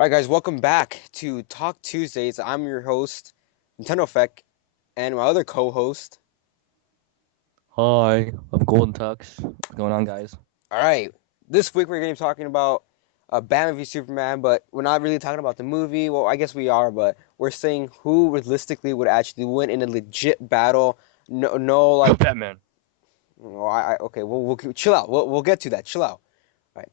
All right, guys, welcome back to Talk Tuesdays. I'm your host, NintendoEffect, and my other co-host. Hi, I'm Goldentux. What's going on, guys? All right, this week we're going to be talking about Batman v Superman, but we're not really talking about the movie. Well, I guess we are, but we're saying who realistically would actually win in a legit battle. No, no, like, Batman. okay, we'll chill out. We'll get to that. Chill out. All right.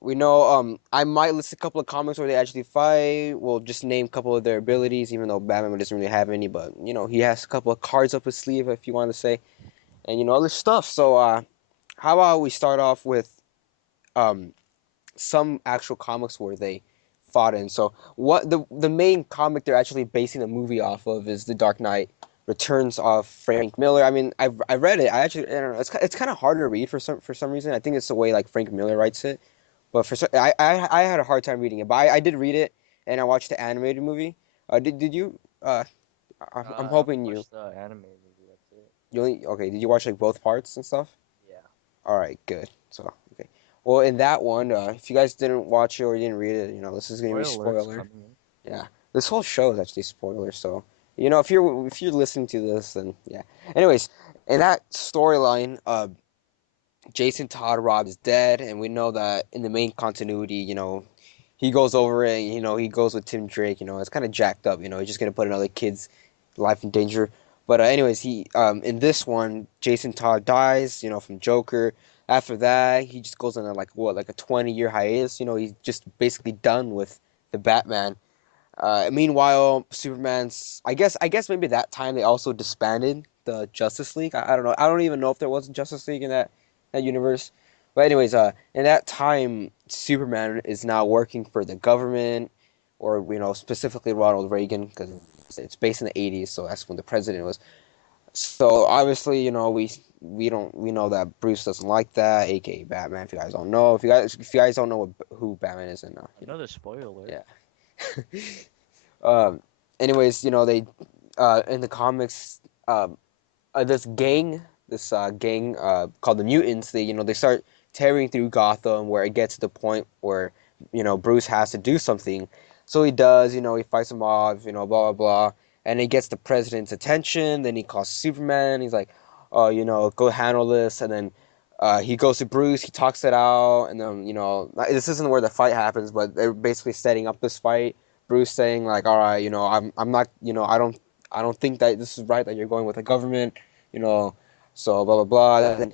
We know I might list a couple of comics where they actually fight. We'll just name a couple of their abilities, even though Batman doesn't really have any, but he has a couple of cards up his sleeve if you want to say, and other stuff. So how about we start off with um some actual comics where they fought in. So what the main comic they're actually basing the movie off of is The Dark Knight Returns of Frank Miller. I mean, I read it. I don't know. It's kind of hard to read for some reason. I think it's the way like Frank Miller writes it. But I had a hard time reading it, but I did read it and I watched the animated movie. Did you? I'm I only hoping watched the anime movie. That's it. you only okay. Did you watch like both parts and stuff? Yeah. All right, good. So okay. Well, in that one, if you guys didn't watch it or you didn't read it, this is gonna be Spoiler alerts spoiler. coming in. Yeah, this whole show is actually spoiler. So if you're listening to this, then yeah. Anyways, in that storyline, Jason Todd Robb is dead, and we know that in the main continuity, he goes over it. He goes with Tim Drake. It's kind of jacked up. He's just gonna put another kid's life in danger. But anyways, he in this one, Jason Todd dies. From Joker. After that, he just goes on like a 20-year hiatus. He's just basically done with the Batman. Meanwhile, Superman's. I guess maybe that time they also disbanded the Justice League. I don't know. I don't even know if there was a Justice League in that universe. But anyways, in that time, Superman is now working for the government, or specifically Ronald Reagan, because it's based in the '80s, so that's when the president was. So obviously, we know that Bruce doesn't like that, aka Batman. If you guys don't know, if you guys don't know who Batman is, and Another spoiler alert. yeah. Um, anyways, they in the comics, this gang called the Mutants. They start tearing through Gotham, where it gets to the point where Bruce has to do something. So he does. He fights them off. Blah blah blah, and he gets the president's attention. Then he calls Superman. He's like, "Oh, go handle this." And then he goes to Bruce. He talks it out, and then this isn't where the fight happens, but they're basically setting up this fight. Bruce saying like, "All right, I'm not, I don't think that this is right that you're going with the government, you know, so blah blah blah." And then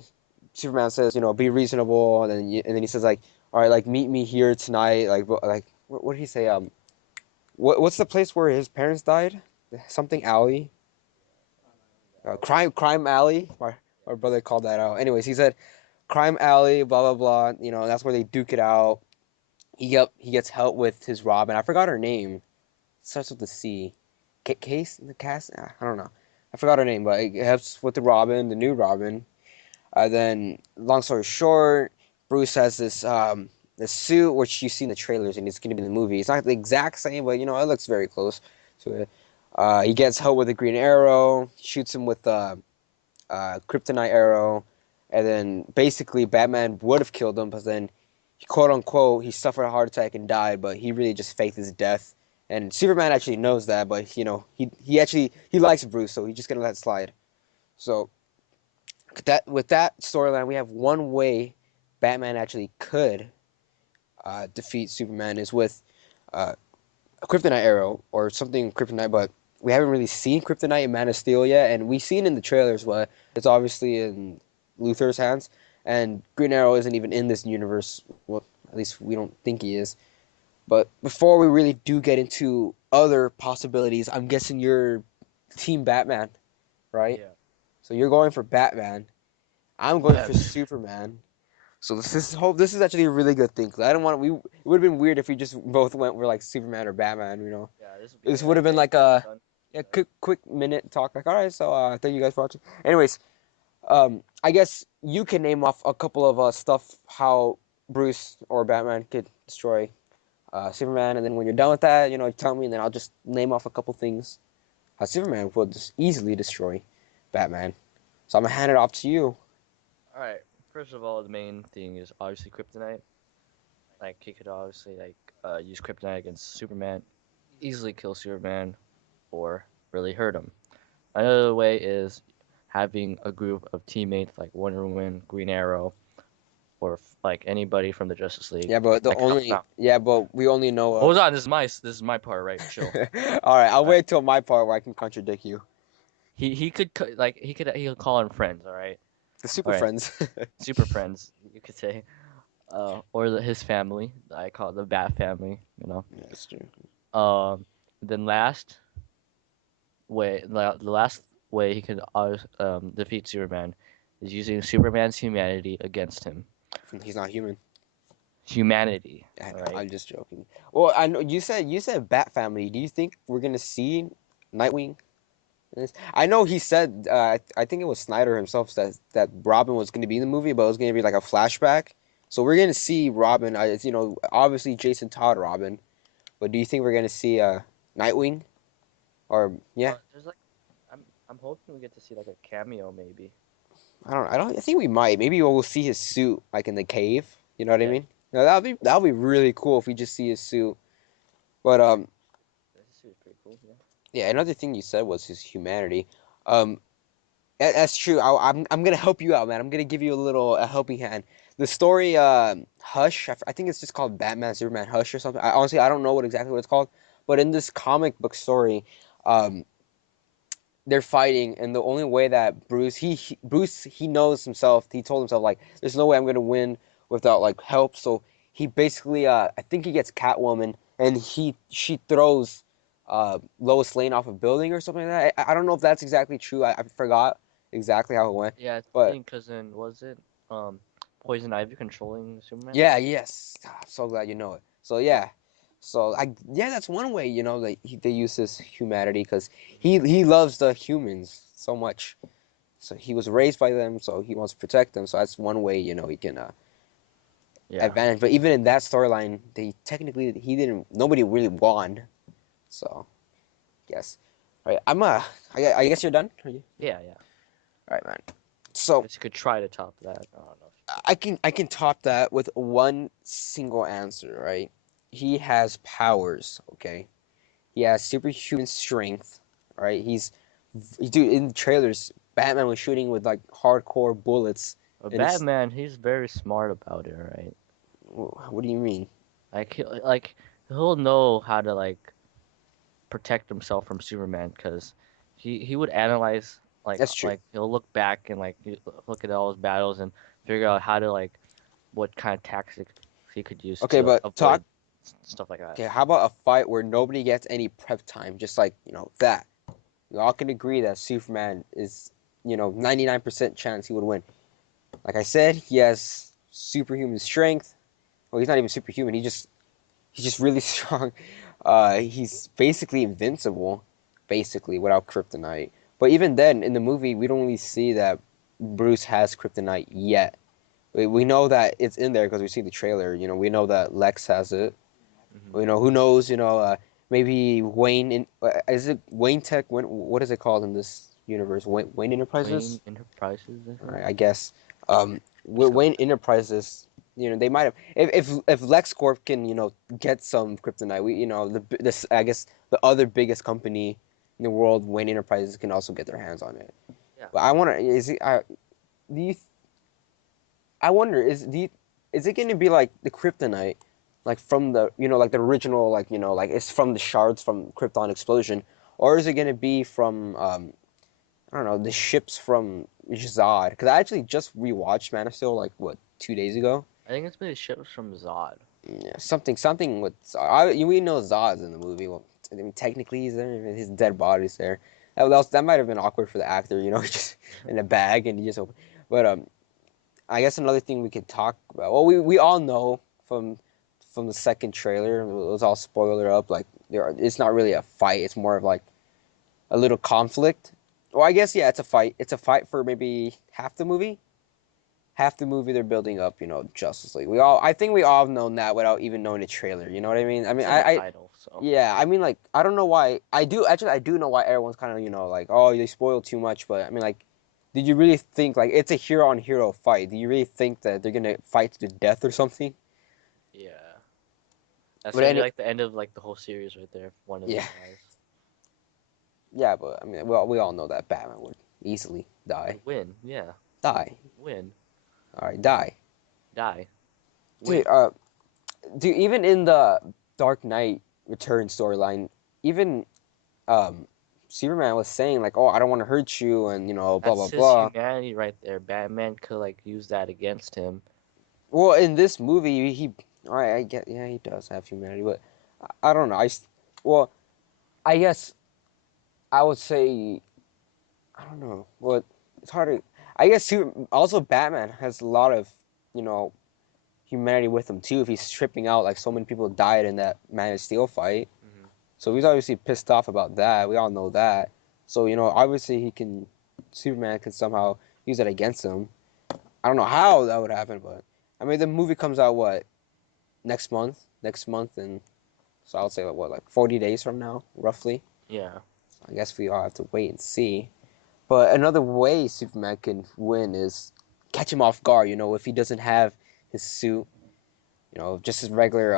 Superman says, "Be reasonable," and then he says like, "All right, like meet me here tonight." Like what did he say? What's the place where his parents died? Something Alley, crime alley. My brother called that out. Anyways, he said crime alley, blah blah blah. That's where they duke it out. He gets help with his Robin. I forgot her name. It starts with the C. Case the cast. I don't know. I forgot her name, but it helps with the Robin, the new Robin. Then, long story short, Bruce has this suit which you see in the trailers, and it's gonna be in the movie. It's not the exact same, but it looks very close to it. He gets help with the Green Arrow, shoots him with Kryptonite arrow, and then basically Batman would have killed him, but then quote unquote he suffered a heart attack and died, but he really just faked his death. And Superman actually knows that, but he likes Bruce, so he's just gonna let it slide. So that with that storyline, we have one way Batman actually could defeat Superman is with uh, a Kryptonite arrow or something Kryptonite, but we haven't really seen Kryptonite in Man of Steel yet, and we've seen in the trailers, but it's obviously in Luthor's hands, and Green Arrow isn't even in this universe. Well, at least we don't think he is. But before we really do get into other possibilities, I'm guessing you're Team Batman, right? Yeah. So you're going for Batman. I'm going for Batman. Superman. So this is actually a really good thing. 'Cause I don't want we. It would have been weird if we just both went for like Superman or Batman. Yeah, this would be This would a have been very like quick a done. yeah, Yeah. quick minute talk. Like, all right, so thank you guys for watching. Anyways, I guess you can name off a couple of stuff how Bruce or Batman could destroy Superman, and then when you're done with that, tell me, and then I'll just name off a couple things how Superman would just easily destroy Batman. So I'm gonna hand it off to you. All right. First of all, the main thing is obviously kryptonite. Like he could obviously like use kryptonite against Superman, easily kill Superman, or really hurt him. Another way is having a group of teammates like Wonder Woman, Green Arrow, or like anybody from the Justice League Yeah, but that can help him out. we only know of. Hold on, this is my part, right? Chill. All right, I'll All right. wait till my part where I can contradict you. He could he could call in friends. The All Super right, Friends. super friends you could say, or his family. I call it the Bat family. Yeah, that's true. Um, then the last way he could defeat Superman is using Superman's humanity against him. He's not human. Humanity, I all know. right? I'm just joking. Well, I know you said Bat Family. Do you think we're gonna see Nightwing in this? I know he said. I think it was Snyder himself said that Robin was gonna be in the movie, but it was gonna be like a flashback. So we're gonna see Robin. It's obviously Jason Todd Robin. But do you think we're gonna see Nightwing? Or yeah, There's like, I'm hoping we get to see like a cameo maybe. I think we might. Maybe we'll see his suit like in the cave. You know what I Yeah, mean? No, that'll be really cool if we just see his suit. But this is pretty cool. Yeah. yeah, another thing you said was his humanity. Um, that's true. I'm gonna help you out, man. I'm gonna give you a helping hand. The story, Hush. I think it's just called Batman Superman Hush or something. Honestly, I don't know exactly what it's called. But in this comic book story, um, they're fighting, and the only way that Bruce he knows himself. He told himself like, "There's no way I'm gonna win without like help." So he basically, I think he gets Catwoman, and she throws Lois Lane off a building or something like that. I don't know if that's exactly true. I forgot exactly how it went, Yeah, I but think because then was it um Poison Ivy controlling Superman? yeah, yes. I'm so glad you know it. So yeah. So yeah, that's one way, that they use his humanity because he loves the humans so much. So he was raised by them, so he wants to protect them. So that's one way, he can Yeah. advantage. But even in that storyline, he didn't. Nobody really won. So yes, all right. I guess you're done. Are you? Yeah, yeah. All right, man. So Guess you could try to top that. I don't know. I can top that with one single answer. Right? He has powers. Okay. He has superhuman strength. Right? Dude, in the trailers, Batman was shooting with like hardcore bullets, But and it's Batman, he's very smart about it, right? what do you mean? He'll know how to protect himself from Superman because he would analyze That's true. he'll look back and look at all his battles and figure out how to what kind of tactics he could use Okay, to but avoid stuff like that. okay, how about a fight where nobody gets any prep time, just like, that. We all can agree that Superman is, 99% chance he would win. Like I said, he has superhuman strength. Well, he's not even superhuman. He's just really strong. He's basically invincible, basically, without kryptonite. But even then, in the movie, we don't really see that Bruce has kryptonite yet. We know that it's in there because we see the trailer. We know that Lex has it. Hmm. Who knows? Maybe Wayne is it Wayne Tech? What is it called in this universe? Wayne Wayne Enterprises. Enterprises, I All think. right, I guess. Let's With go. Wayne Enterprises, they might have if LexCorp can get some kryptonite. This I guess the other biggest company in the world, Wayne Enterprises, can also get their hands on it. Yeah. But I want to is it do you I wonder is it going to be like the kryptonite, like from the like the original like it's from the shards from Krypton explosion, or is it going to be from I don't know the ships from Zod? Because I actually just rewatched Man of Steel like what 2 days ago. I think it's been ships from Zod. Yeah, something with Zod. We know Zod's in the movie. Well, I mean technically he's there. His dead body's there. That might have been awkward for the actor, just in a bag and he just opened. But I guess another thing we could talk about. Well, we all know from the second trailer, it was all spoiler up. Like it's not really a fight. It's more of like a little conflict. Well, I guess yeah, it's a fight. It's a fight for maybe half the movie. Half the movie they're building up, Justice League. I think we all have known that without even knowing the trailer. You know what I mean? I mean, It's in the title, so yeah. I mean, like, I don't know why. I do know why everyone's kind of, like, oh, they spoiled too much. But I mean, like, did you really think like it's a hero on hero fight? Do you really think that they're gonna fight to the death or something? yeah. That's But gonna be any like the end of like the whole series right there. One of them yeah, dies. yeah, but I mean, well, we all know that Batman would easily die. Win, yeah, Die. win, All right, die. die, Dude, win. dude, even in the Dark Knight Return storyline, even Superman was saying like, "Oh, I don't want to hurt you," and blah blah That's his blah. humanity right there. Batman could like use that against him. Well, in this movie, all right, I get, yeah, he does have humanity, but I don't know. Well, I guess I would say, I don't know. Well, it's hard to, I guess also Batman has a lot of, you know, humanity with him too. If he's tripping out, like so many people died in that Man of Steel fight, Hmm. so he's obviously pissed off about that. We all know that. So obviously Superman can somehow use it against him. I don't know how that would happen, but I mean, the movie comes out what next month, and so I'll say what, like 40 days from now, roughly. Yeah. I guess we all have to wait and see. But another way Superman can win is catch him off guard. If he doesn't have his suit, just his regular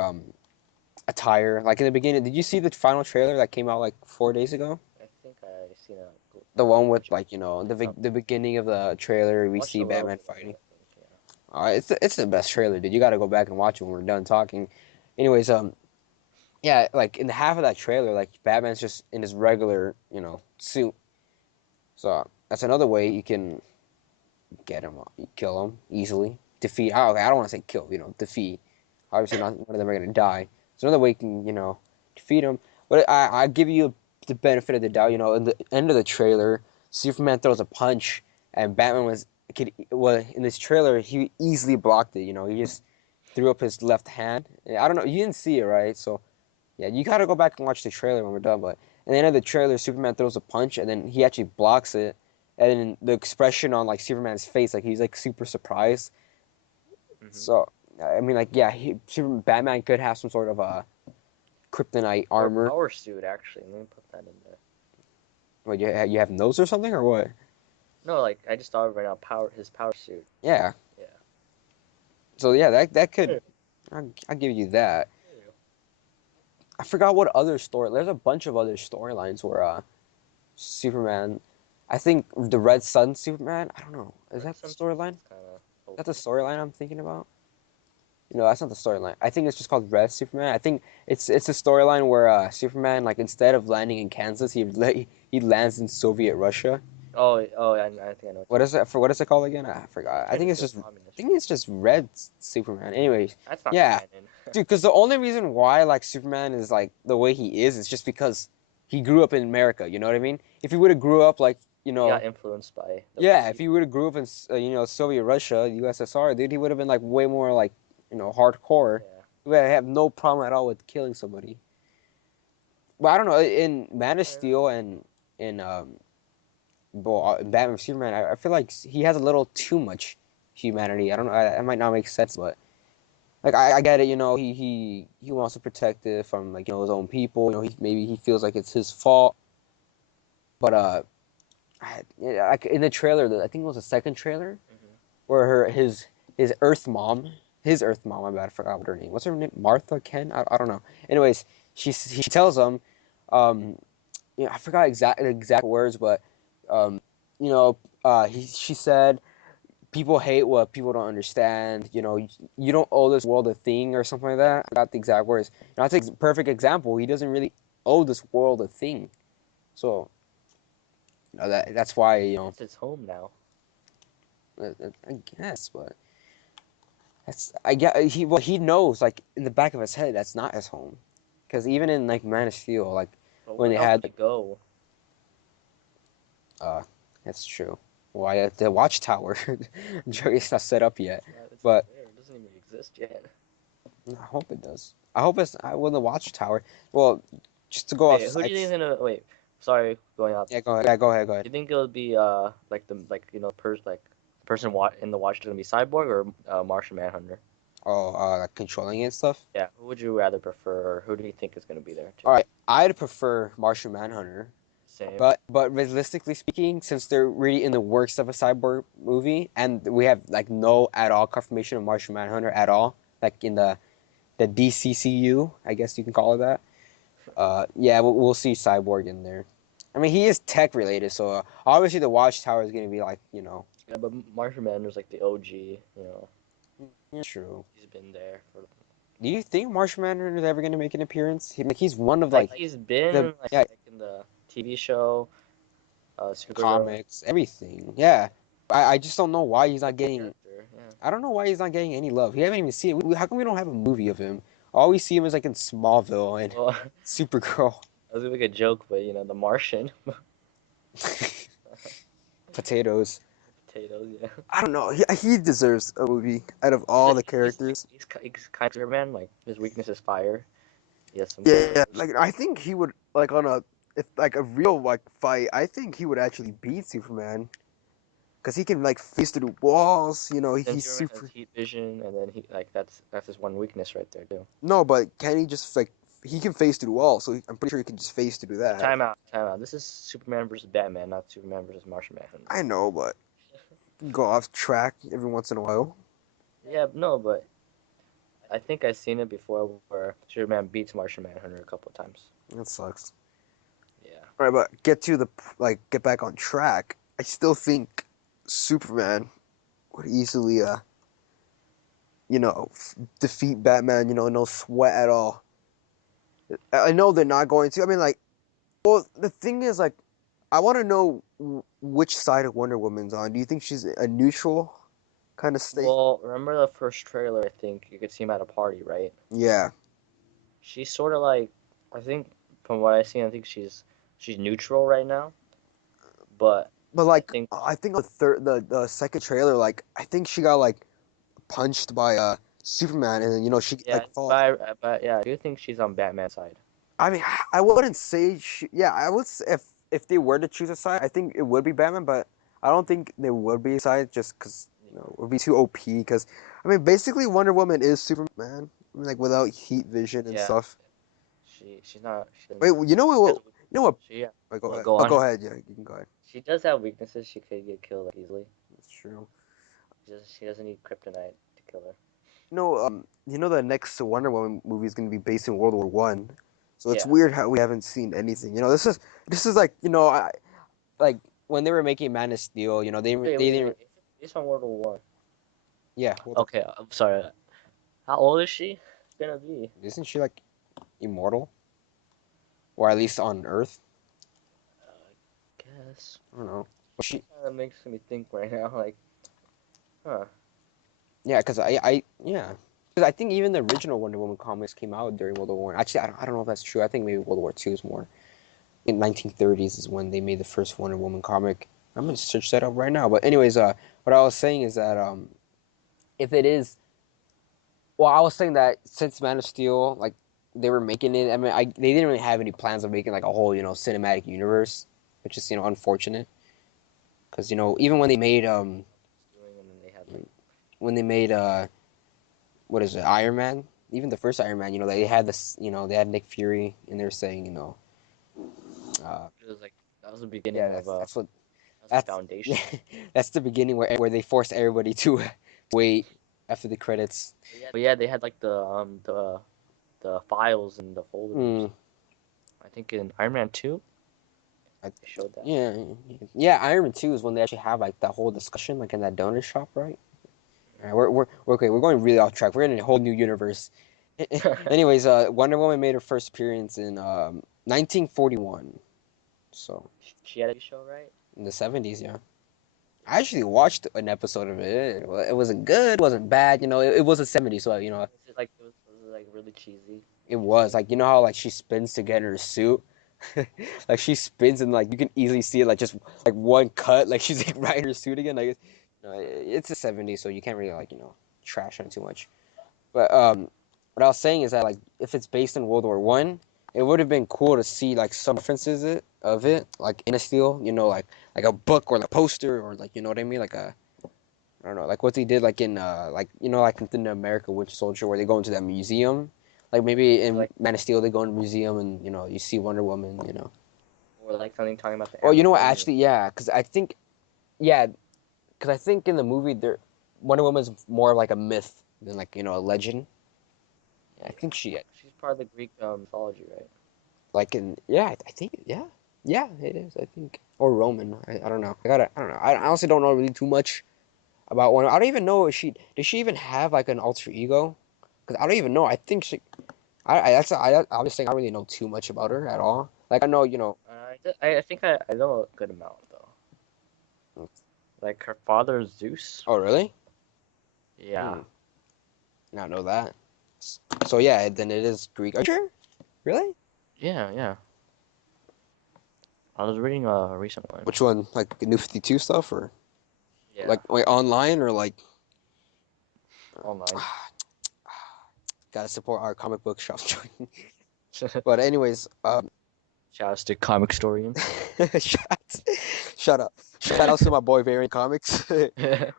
attire. Like in the beginning, did you see the final trailer that came out like 4 days ago? I think I seen a The one with picture. like Some the beginning of the trailer, we watched see a little Batman bit of it, fighting. I think. Yeah. It's the best trailer, dude. You got to go back and watch it when we're done talking. Anyways, yeah, like in the half of that trailer, like Batman's just in his regular, suit. So that's another way you can get him, kill him easily, defeat. Oh, okay, I don't want to say kill, defeat. Obviously, not none of them are gonna die. So another way you can, defeat him. But I give you the benefit of the doubt. In the end of the trailer, Superman throws a punch, and Batman well in this trailer he easily blocked it. He just threw up his left hand. I don't know, you didn't see it, right? So yeah, you gotta go back and watch the trailer when we're done. But at the end of the trailer, Superman throws a punch, and then he actually blocks it. And then the expression on like Superman's face, like he's like super surprised. Hmm. So I mean, like yeah, Batman could have some sort of a kryptonite Or armor. power suit actually. Let me put that in there. What you have nose or something or what? No, like I just thought of it right now. His power suit. Yeah. Yeah. So yeah, that could Yeah. I'll give you that. I forgot what other story. There's a bunch of other storylines where Superman. I think the Red Sun Superman. I don't know. Is Red that the Sun storyline? Superman's kind of That's the OP. storyline I'm thinking about. That's not the storyline. I think it's just called Red Superman. I think it's a storyline where Superman, like instead of landing in Kansas, he lands in Soviet Russia. Oh, I think I know what What you're is it for? What is it called again? I forgot. I turning think into a I communist. think it's just Red Superman. Anyways, That's not yeah, canon. dude. Because the only reason why like Superman is like the way he is just because he grew up in America. You know what I mean? If he would have grew up like He got influenced by the yeah, if movie. he would have grew up in Soviet Russia, USSR, dude, he would have been like way more like hardcore. Yeah. He would have no problem at all with killing somebody. But I don't know, in Man of Yeah. Steel and in Batman v Superman, I feel like he has a little too much humanity. I don't know, that might not make sense, but like I get it. He wants to protect it from like his own people. Maybe he feels like it's his fault, but yeah, like in the trailer, I think it was the second trailer Hmm. where his Earth mom, my bad, I forgot what her name. What's her name? Martha Ken? I don't know. Anyways, she tells him, um, I forgot exact words, but um, she said people hate what people don't understand. You don't owe this world a thing or something like that. I forgot the exact words. That's a perfect example. He doesn't really owe this world a thing. So that's why It's his home now. I guess, but. I get he knows like in the back of his head that's not his home, because even in like Man of Steel, like But when where they else had would he go? uh that's true. Why the watchtower? Joey's not set up yet, It's not but there. It doesn't even exist yet. I hope it does. I hope it's well the watchtower. Well, just to go off Wait, who do you think sites. is gonna wait? Sorry, going off. Yeah, go ahead. Yeah, go ahead. Go Do ahead. you think it'll be like the person in the watch is gonna be Cyborg or Martian Manhunter? Oh, like controlling it and stuff. Yeah, who would you rather prefer, or who do you think is gonna be there too? All right, I'd prefer Martian Manhunter. Same. But realistically speaking, since they're really in the works of a cyborg movie, and we have like no at all confirmation of Martian Manhunter at all, like in the the DCCU, I guess you can call it that. Yeah, we'll see Cyborg in there. I mean, he is tech related, so obviously the Watchtower is gonna be like, Yeah, but Martian Manhunter's like the OG. yeah, true. He's been there for Do you think Martian Manhunter is ever gonna make an appearance? He's one of like like he's been the yeah like in the TV show, Supergirl. comics, everything. Yeah, I just don't know why he's He's a not cool getting. character. Yeah. I don't know why he's not getting any love. We haven't even seen it. How come we don't have a movie of him? All we see him is like in Smallville and Well, Supergirl. I was gonna make a joke, but the Martian Potatoes. potatoes. Yeah. I don't know. He deserves a movie out of He's all the like characters. he's kind of Superman. Like his weakness is fire. He has some Yeah, powers. like I think he would like on a if like a real like fight. I think he would actually beat Superman because he can like face through walls. Then He's Superman has super. heat vision, and then he like that's his one weakness right there too. No, but can he just like he can face through walls? So I'm pretty sure he can just face through So that. time out. This is Superman versus Batman, not Superman versus Martian Manhunter. I know, but go off track every once in a while. Yeah, no, but I think I've seen it before where Superman beats Martian Manhunter a couple of times. That sucks. Yeah. All right, but get back on track. I still think Superman would easily defeat Batman. No sweat at all. I know they're not going to. I mean, like, well, the thing is, like, I want to know which side of Wonder Woman's on. Do you think she's a neutral kind of state? Well, remember the first trailer? I think you could see him at a party, right? Yeah, She's sort of like, I think from what I see, I think she's neutral right now. But but I like, think I think the second trailer, like, I think she got like punched by Superman, and then she yeah, like fall. but yeah, I do think she's on Batman's side. I mean, I wouldn't say yeah, I would say if they were to choose a side, I think it would be Batman, but I don't think they would be a side just because it would be too OP. Because I mean, basically, Wonder Woman is Superman, I mean, like without heat vision and Yeah, stuff. she's not she Wait, doesn't you know she has what? You know what? she yeah. Wait, go Well, ahead. go Oh, on. go ahead. Yeah, you can go ahead. She does have weaknesses. She could get killed like, easily. That's true. She doesn't need kryptonite to kill her. The next Wonder Woman movie is going to be based in World War I. So it's Yeah. weird how we haven't seen anything. This is like like when they were making Man of Steel. They didn't. Wait. It's on World War One. Yeah, Okay, I'm sorry. How old is she gonna be? isn't she like immortal, or at least on Earth? Guess. I don't know. But she, That makes me think right now. Like, huh? yeah, because yeah, because I think even the original Wonder Woman comics came out during World War One. Actually, I don't know if that's true. I think maybe World War II is more. In 1930s is when they made the first Wonder Woman comic. I'm gonna search that up right now. But anyways, what I was saying is that if it is, well, I was saying that since Man of Steel, like they were making it. I mean, they didn't really have any plans of making like a whole cinematic universe, which is unfortunate. Because even And then they had like, when they made what is it, Iron Man, even the first Iron Man, they had this, they had Nick Fury, and they're saying, it was like that was the beginning yeah, of that's what that's the that's yeah, foundation. that's the beginning where they force everybody to wait after the credits. But yeah, they had like the files and the folders. Mm, I think in Iron Man 2 I, they showed that. yeah, yeah. Iron Man 2 is when they actually have like that whole discussion, like in that donut shop, right? All right, we're okay. We're going really off track. We're in a whole new universe. Anyways, Wonder Woman made her first appearance in 1941, so She had a show, right? in the 70s, yeah. I actually watched an episode of it. It wasn't good, wasn't bad. It was a 70s, so Was it like really cheesy? it Would you say? was like how like she spins to get in her suit. Like she spins and like you can easily see it like just like one cut, like she's like right in her suit again. Like it's a 70s, so you can't really like trash on it too much. But what I was saying is that like if it's based in World War I, it would have been cool to see like some references of it like in a steel, like a book or like a poster or like what I mean, like a I don't know, like what they did like in like like in America Winter Soldier where they go into that museum. Like maybe Or in like Man of Steel they go in a museum and you see Wonder Woman. or like something talking about the Well, you know what? Amazon. Actually, yeah, yeah, because I think in the movie there, Wonder Woman's more like a myth than like a legend. Yeah, I think she she's part of the Greek mythology, right? like in yeah, I think yeah, it is. I think or Roman. I don't know. I don't know. I honestly don't know really too much about one. I don't even know if she does she even have like an alter ego? Because I don't even know. I think she. I'm just saying I don't really know too much about her at all. Like I know I think I know a good amount though. Like her father is Zeus. Oh really? Yeah, Hmm. Not know that. So yeah, then it is Greek. Are you sure? Really? yeah. I was reading a recent one. Which one? Like New 52 stuff or Yeah, like online or like online. gotta support our comic book shop. But anyways, Shouts to comic historians. shut, shut up. Shout out to my boy Variant Comics. But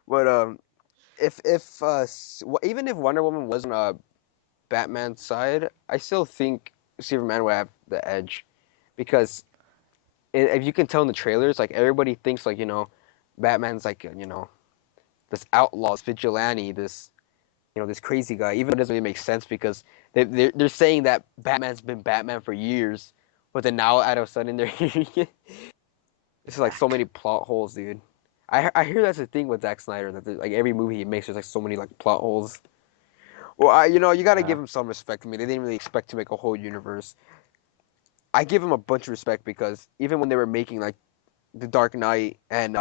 even if Wonder Woman wasn't a Batman's side, I still think Superman would have the edge because if you can tell in the trailers, like everybody thinks like Batman's like this outlaw, this vigilante, this this crazy guy. Even though it doesn't really make sense because they're saying that Batman's been Batman for years, but then now out of a sudden they're it's like so many Back. plot holes, dude. I hear that's the thing with Zack Snyder that like every movie he makes there's like so many like plot holes. Well, you got to Yeah. give him some respect. I mean, they didn't really expect to make a whole universe. I give him a bunch of respect because even when they were making like The Dark Knight and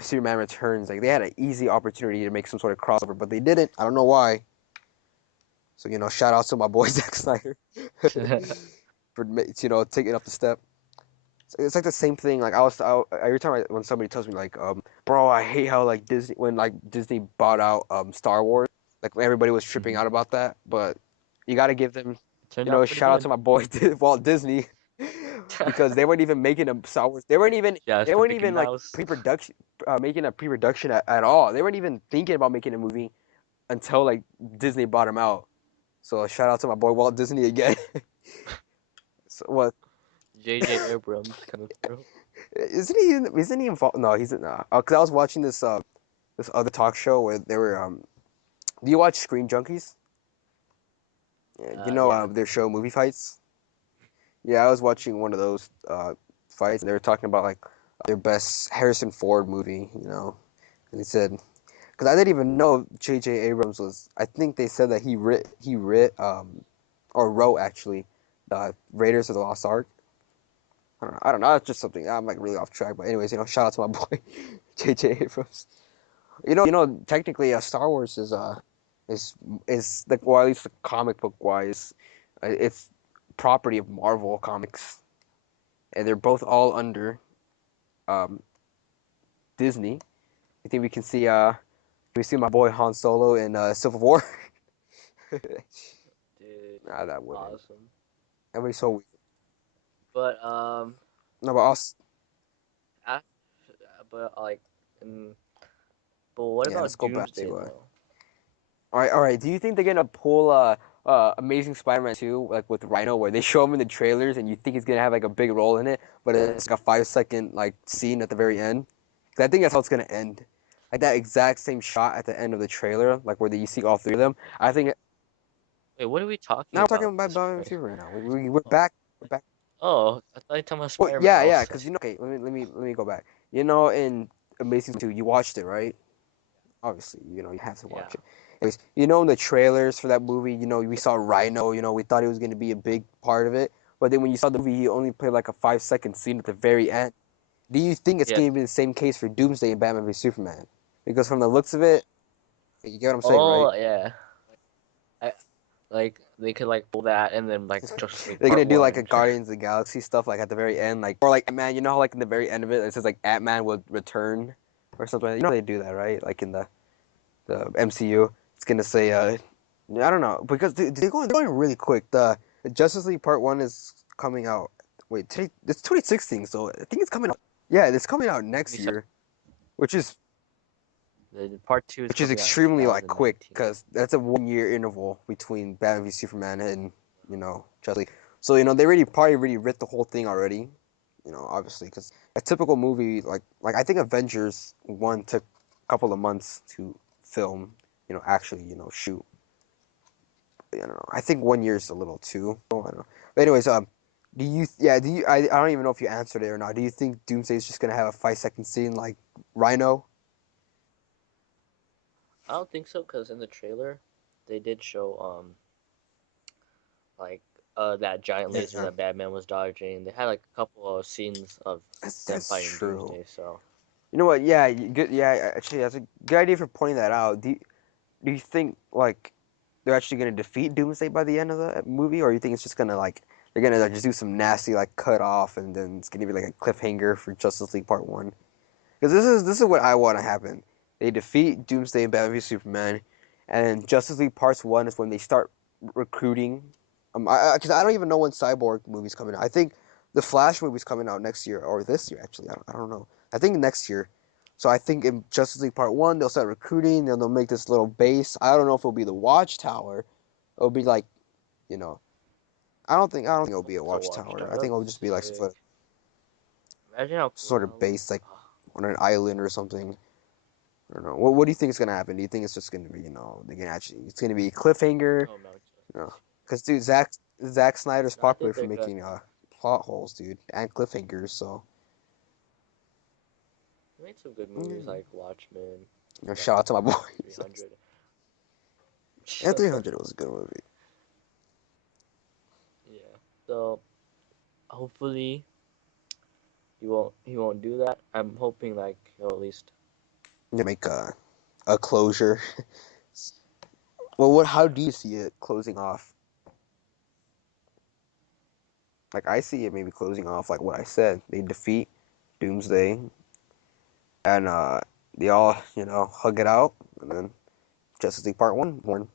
Superman Returns, like they had an easy opportunity to make some sort of crossover, but they didn't. I don't know why. So shout out to my boy Zack Snyder for taking up the step. It's like the same thing. Like every time when somebody tells me like, bro, I hate how like Disney bought out Star Wars. Like everybody was tripping Mhm. out about that, but you got to give them, Turned out pretty shout out to good. my boy Walt Disney because they weren't even making a Star Wars. They weren't even Shouts they to weren't Mickey even like Mouse. pre-production, making a pre-production at all. They weren't even thinking about making a movie until like Disney bought them out. So shout out to my boy Walt Disney again. So what? J.J. Abrams coming through. Isn't he involved? No, he's not. Cause I was watching this other talk show where they were do you watch Screen Junkies? Yeah, Yeah. their show Movie Fights. Yeah, I was watching one of those fights, and they were talking about like their best Harrison Ford movie. And he said because I didn't even know J.J. Abrams was. I think they said that he writ or wrote actually the Raiders of the Lost Ark. I don't know. I don't know. That's just something. I'm like really off track, but anyways, shout out to my boy J.J. Abrams. Technically, Star Wars is is like well, at least the comic book wise, it's property of Marvel Comics, and they're both all under um, Disney. I think we see my boy Han Solo in Civil War. Dude, Nah, that wouldn't. awesome. That'd be so weird. But No, but us. af- but like, mm, but what Yeah, let's about go back Doomsday to though? all right. Do you think they're gonna pull Amazing Spider-Man 2 like with Rhino, where they show him in the trailers and you think he's gonna have like a big role in it, but it's like a 5 second like scene at the very end? 'Cause I think that's how it's gonna end. Like that exact same shot at the end of the trailer, like where you see all three of them. I think Wait, what are we talking now we're talking about at about this Batman point? Fever right now. We're Oh, back. We're back. I thought you were talking about Well, Spider-Man. yeah, I yeah. was Because like, okay, let me go back. In Amazing 2, you watched it, right? Obviously, you have to yeah, watch it. Anyways, in the trailers for that movie, we saw Rhino. We thought he was going to be a big part of it, but then when you saw the movie, he only played like a 5 second scene at the very end. Do you think it's yeah. going to be the same case for Doomsday and Batman v Superman? Because from the looks of it, you get what I'm saying, right? Oh yeah. I like they could like pull that and then like Justice League They're gonna Part do like a One. Guardians of the Galaxy stuff, like at the very end, like or like Ant-Man. You know how like in the very end of it, it says like Ant-Man will return or something. They do that, right? Like in the MCU, it's gonna say I don't know because they're going really quick. The Justice League Part One is coming out. Wait, it's 2016, so I think it's coming out. Yeah, it's coming out next 27 year, which is The Part Two is which is coming out in extremely like quick 2019. because that's a 1 year interval between Batman v Superman and Justice League. So they probably already writ the whole thing already. Obviously because a typical movie like I think Avengers one took a couple of months to film. Actually shoot. I don't know. I think 1 year is a little too. Oh, I don't know. But anyways, do you? Yeah, do you? I don't even know if you answered it or not. Do you think Doomsday is just gonna have a 5 second scene like Rhino? I don't think so because in the trailer they did show like that giant laser Yeah, that Batman was dodging. They had like a couple of scenes of them that's fighting true. Doomsday. So You know what? Yeah, good. Yeah, actually, that's a good idea for pointing that out. Do you think like they're actually gonna defeat Doomsday by the end of the movie, or you think it's just gonna like they're gonna like, just do some nasty like cut off and then it's gonna be like a cliffhanger for Justice League Part One? Because this is what I want to happen. They defeat Doomsday and Batman v Superman, and Justice League Parts One is when they start recruiting. Because I don't even know when Cyborg movie's coming out. I think the Flash movie's coming out next year or this year actually. I don't know. I think next year. So I think in Justice League Part One they'll start recruiting. Then they'll make this little base. I don't know if it'll be the Watchtower. It'll be like you know. I don't think it'll be a it's a Watchtower. watchtower. I That think would it'll be just be like sick. Imagine how cool sort that of would look. base like Oh, on an island or something. I don't know. What do you think is gonna happen? Do you think it's just gonna be, they're gonna actually it's gonna be a cliffhanger? oh Mount You know, Justice. because dude, Zack Snyder's No, I popular think for they're gonna. making plot holes, dude, and cliffhangers. So They made some good movies mm, like Watchmen, shout out to my boy. 300. Yeah, 300 was a good movie. Yeah. So hopefully he won't do that. I'm hoping like he'll at least To make a closure. Well, what? How do you see it closing off? Like I see it maybe closing off like what I said. They defeat Doomsday, and they all hug it out, and then Justice League Part One born.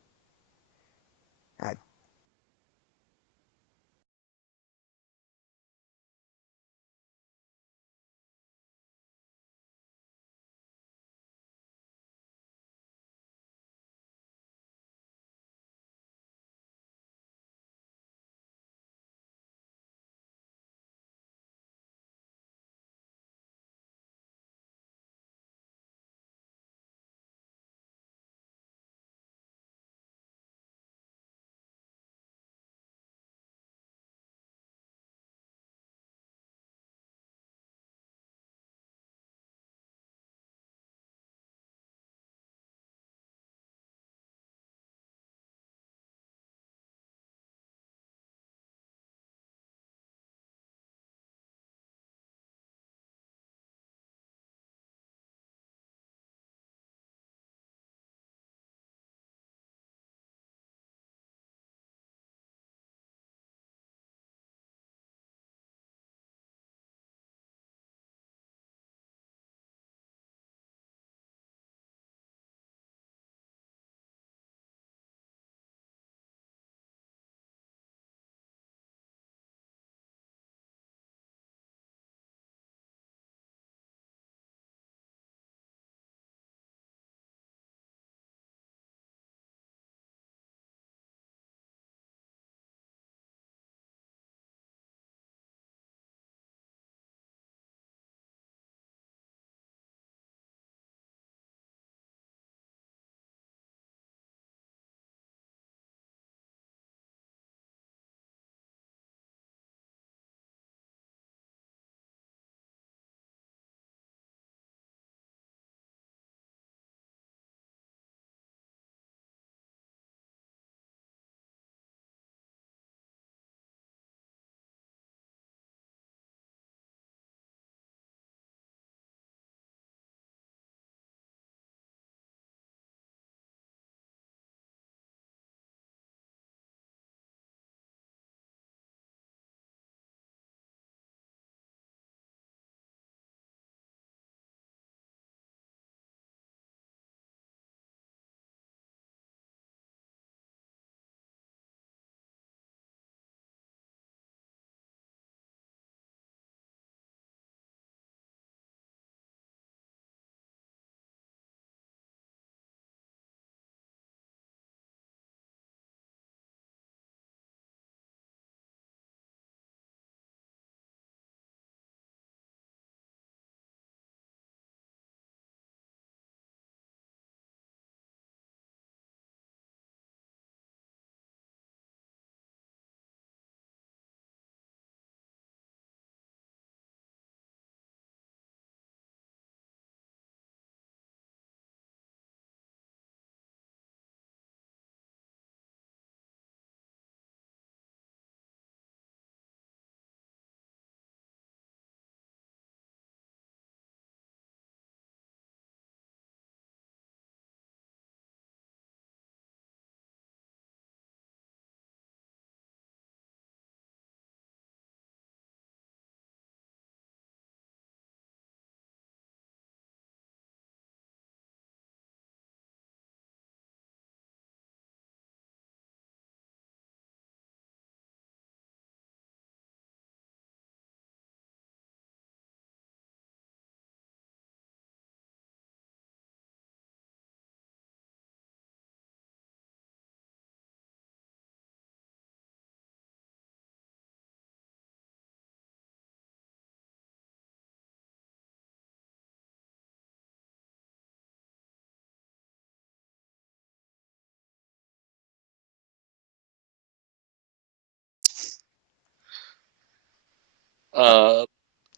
Uh,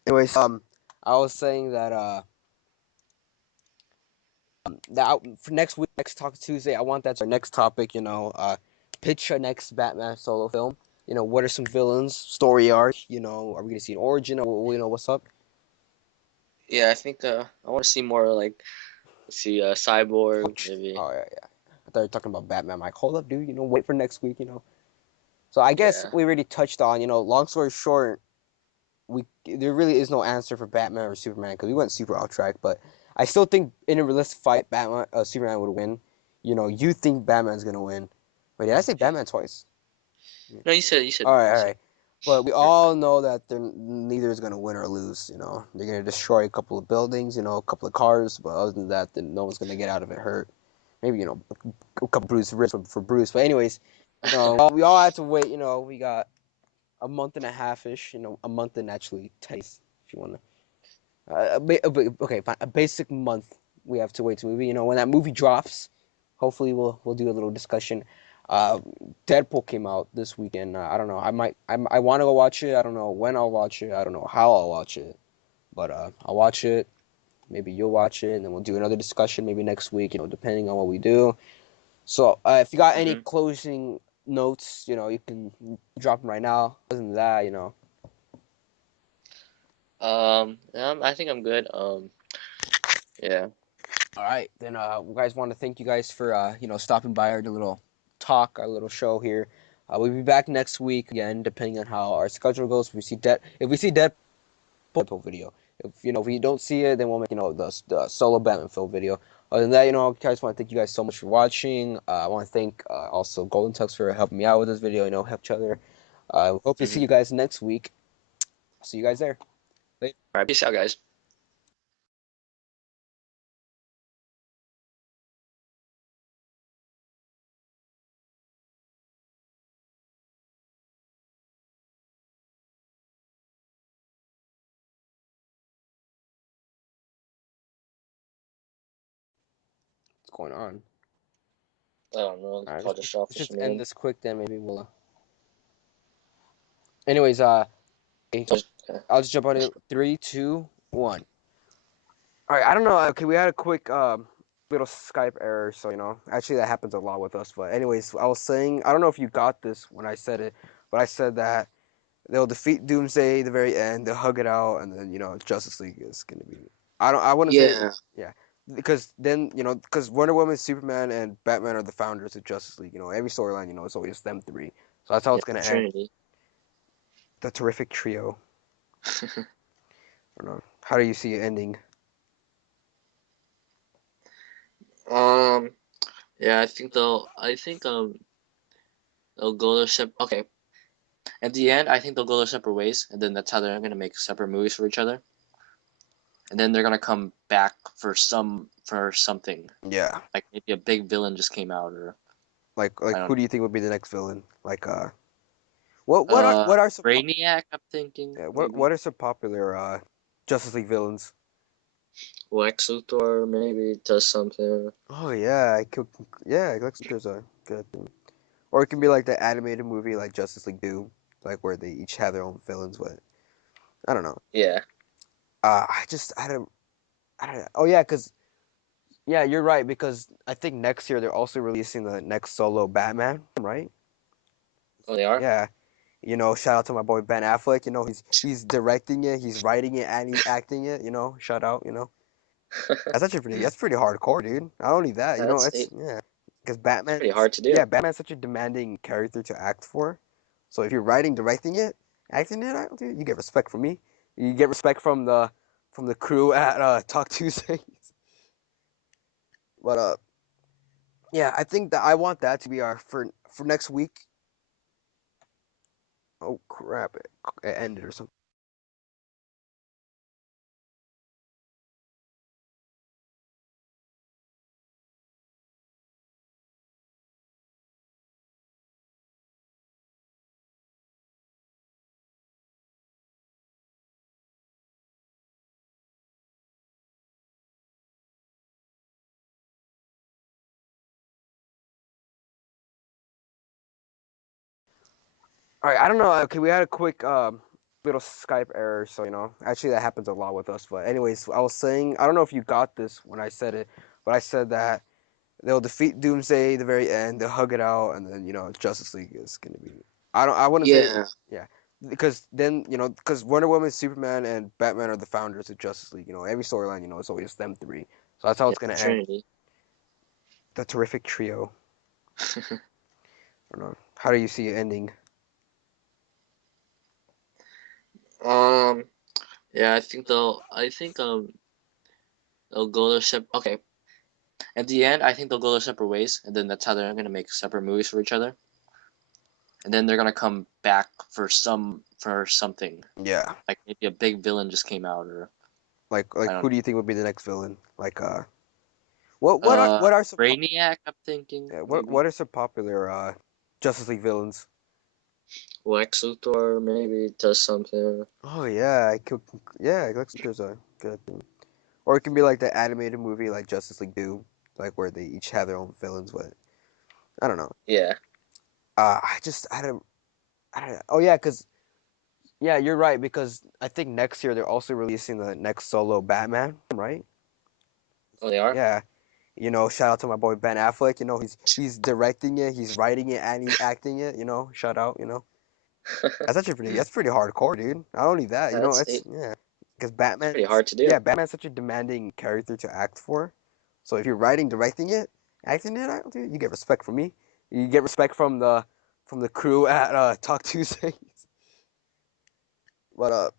Anyways, I was saying that for next week, next Talk Tuesday, I want that to our next topic. Pitch our next Batman solo film. What are some villains, story arc? Are we gonna see an origin or what's up? yeah, I think I want to see more like let's see Oh, Cyborg maybe. oh, yeah, yeah. I thought you were talking about Batman. I'm like, hold up, dude. Wait for next week. So I guess Yeah. we already touched on. Long story short, there really is no answer for Batman or Superman because we went super off track. But I still think in a realistic fight, Superman would win. You think Batman's gonna win. Wait, did I say Batman twice? No, you said All right, you all said right. But we you're fine. all know that neither is gonna win or lose. They're gonna destroy a couple of buildings, a couple of cars. But other than that, then no one's gonna get out of it hurt. Maybe a couple Bruce wrists for Bruce. But anyways, we all had to wait. We got a month and a half ish. A month and actually 10 days if you want to. Okay, fine. A basic month we have to wait to movie. When that movie drops, hopefully we'll do a little discussion. Uh, Deadpool came out this weekend. I don't know. I want to go watch it. I don't know when I'll watch it. I don't know how I'll watch it. But I'll watch it. Maybe you'll watch it, and then we'll do another discussion maybe next week. Depending on what we do. So if you got any Hmm. closing notes, you can drop them right now. Other than that, I think I'm good. Yeah. All right, then we guys want to thank you guys for stopping by our little talk, our little show here. We'll be back next week again, depending on how our schedule goes. If we see Deadpool video, if we don't see it, then we'll make the solo Batman film video. Other than that, I guys want to thank you guys so much for watching. I want to thank also Goldentux for helping me out with this video. Help each other. Hope to see Hmm. you guys next week. See you guys there. Later. All right, peace out, guys. What's going on? I don't know. The All right, call just dropped let's for just some end reason. this quick. Then maybe we'll. Anyways, okay, Just, okay. I'll just jump on it. Three, two, one. All right. I don't know. Okay, we had a quick little Skype error, so actually that happens a lot with us. But anyways, I was saying I don't know if you got this when I said it, but I said that they'll defeat Doomsday at the very end. They'll hug it out, and then Justice League is gonna be. I wouldn't say Yeah. yeah, because then because Wonder Woman, Superman, and Batman are the founders of Justice League. Every storyline it's always them three. So that's how Yeah. it's gonna end. Trinity. The terrific trio. I don't know. How do you see it ending? um. Yeah. I think they'll go their separate. Okay. At the end, I think they'll go their separate ways, and then that's how they're gonna make separate movies for each other, and then they're gonna come back for something Yeah. like maybe a big villain just came out or Like I don't who know. do you think would be the next villain? Like what are some Brainiac, I'm thinking maybe what are some popular Justice League villains? Lex Luthor maybe does something. Oh yeah, yeah, Lex Luthor's a good thing. Or it can be like the animated movie like Justice League Doom, like where they each have their own villains. But I don't know. Yeah. I don't. Oh yeah, cause yeah, you're right because I think next year they're also releasing the next solo Batman, right? Oh, they are. Yeah. Shout out to my boy Ben Affleck. He's directing it, he's writing it, and he's acting it. Shout out. That's pretty hardcore, dude. Not only that, That's it's yeah, because it's pretty hard to do. yeah, Batman's such a demanding character to act for. So if you're writing, directing it, acting it, dude, you get respect from me. You get respect from the crew at Talk Tuesday. But yeah, I think that I want that to be our for next week. Oh crap! It ended or something. All right, I don't know. Okay, we had a quick little Skype error, so actually that happens a lot with us. But anyways, I was saying, I don't know if you got this when I said it, but I said that they'll defeat Doomsday at the very end, they'll hug it out, and then Justice League is gonna be. I wouldn't say Yeah, yeah, because then because Wonder Woman, Superman, and Batman are the founders of Justice League. Every storyline, it's always them three. So that's how yeah, it's gonna end. Trinity. The terrific trio. I don't know. How do you see it ending? um, yeah, they'll go their separate. Okay, at the end, I think they'll go their separate ways, and then that's how they're gonna make separate movies for each other, and then they're gonna come back for something, Yeah. like maybe a big villain just came out, or Like I don't who know. do you think would be the next villain? Like what are some Brainiac, I'm thinking what maybe are some popular Justice League villains? Lex Luthor maybe does something. Oh yeah, I could, yeah, Lex Luthor's a good thing. Or it can be like the animated movie like Justice League Doom, like where they each have their own villains. But I don't know. Yeah, I don't. Oh yeah, cause yeah, you're right because I think next year they're also releasing the next solo Batman, right? oh they are. Yeah. Shout out to my boy Ben Affleck. He's directing it, he's writing it, and he's acting it. Shout out. That's pretty hardcore, dude. Not only that, That's it's yeah, because pretty hard to do. Batman's such a demanding character to act for. So if you're writing, directing it, acting it, dude, you get respect from me. You get respect from the crew at Talk Tuesday. But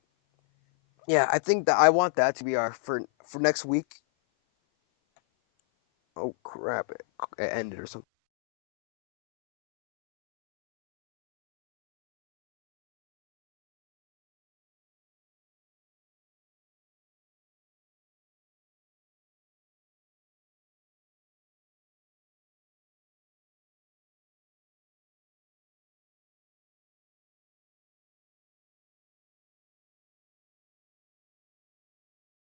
yeah, I think that I want that to be our for next week. Oh crap! It ended or something.